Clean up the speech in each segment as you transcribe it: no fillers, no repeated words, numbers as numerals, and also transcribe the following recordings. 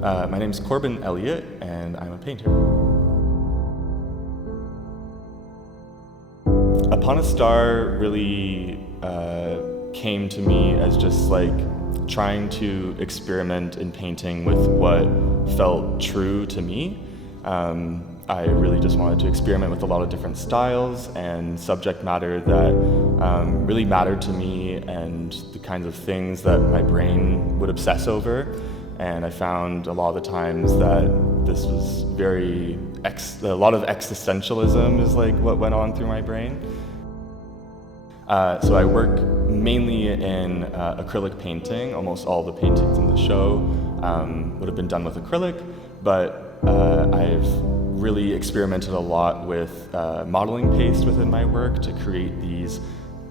My name's Corbin Elliot, and I'm a painter. Upon a Star really came to me as just like trying to experiment in painting with what felt true to me. I really just wanted to experiment with a lot of different styles and subject matter that really mattered to me and the kinds of things that my brain would obsess over. And I found a lot of the times that this was a lot of existentialism is like what went on through my brain. So I work mainly in acrylic painting. Almost all the paintings in the show would have been done with acrylic, but I've really experimented a lot with modeling paste within my work to create these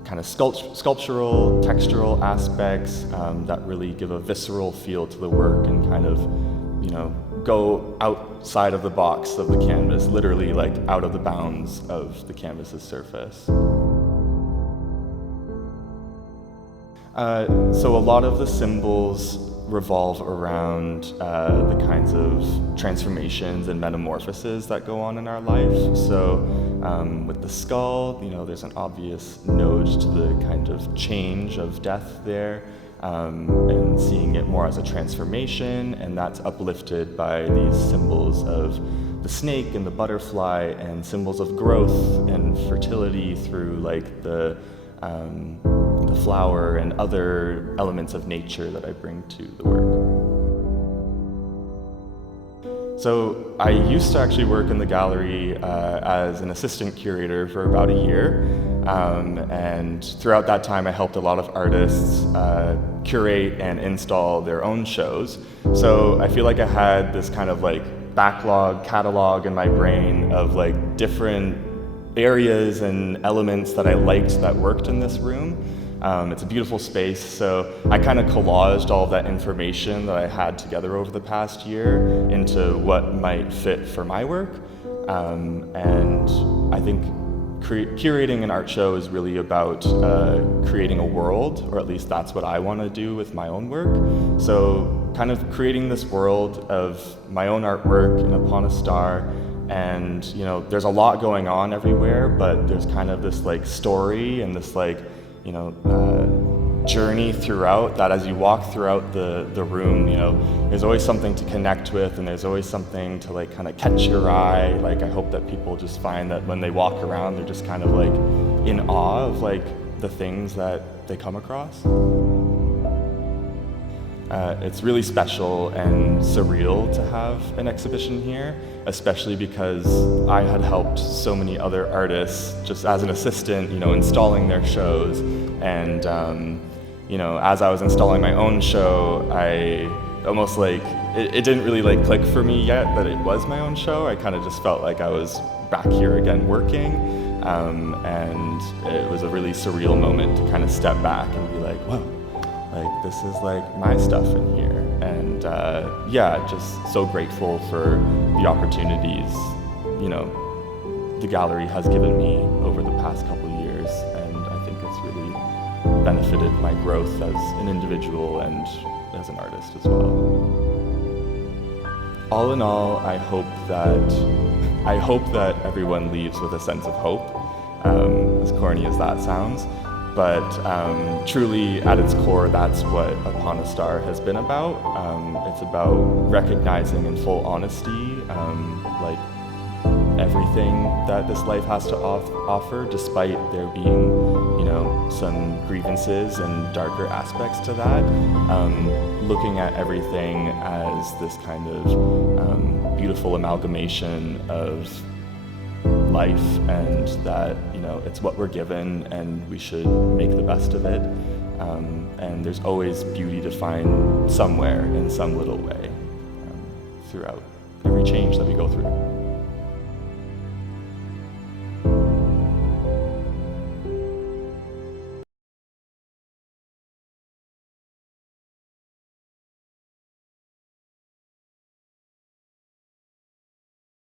kind of sculptural, textural aspects that really give a visceral feel to the work and kind of, go outside of the box of the canvas, literally like out of the bounds of the canvas's surface. So a lot of the symbols revolve around the kinds of transformations and metamorphoses that go on in our life. So with the skull, there's an obvious node to the kind of change of death there, and seeing it more as a transformation, and that's uplifted by these symbols of the snake and the butterfly and symbols of growth and fertility through like the flower and other elements of nature that I bring to the work. So I used to actually work in the gallery as an assistant curator for about a year, and throughout that time I helped a lot of artists curate and install their own shows. So I feel like I had this kind of like catalog in my brain of like different areas and elements that I liked that worked in this room. It's a beautiful space, so I kind of collaged all of that information that I had together over the past year into what might fit for my work. And I think curating an art show is really about creating a world, or at least that's what I want to do with my own work. So kind of creating this world of my own artwork and Upon a Star. And there's a lot going on everywhere, but there's kind of this like story and this like journey throughout that as you walk throughout the room, there's always something to connect with, and there's always something to like kind of catch your eye. Like I hope that people just find that when they walk around, they're just kind of like in awe of like the things that they come across. It's really special and surreal to have an exhibition here, especially because I had helped so many other artists just as an assistant, installing their shows. And, as I was installing my own show, I almost like, it didn't really like click for me yet that it was my own show. I kind of just felt like I was back here again working. And it was a really surreal moment to kind of step back and be like, whoa. Like, this is like my stuff in here. And just so grateful for the opportunities, the gallery has given me over the past couple of years. And I think it's really benefited my growth as an individual and as an artist as well. All in all, I hope that everyone leaves with a sense of hope, as corny as that sounds. But truly, at its core, that's what Upon a Star has been about. It's about recognizing in full honesty, like everything that this life has to offer, despite there being, some grievances and darker aspects to that. Looking at everything as this kind of beautiful amalgamation of life, and that it's what we're given and we should make the best of it, and there's always beauty to find somewhere in some little way throughout every change that we go through.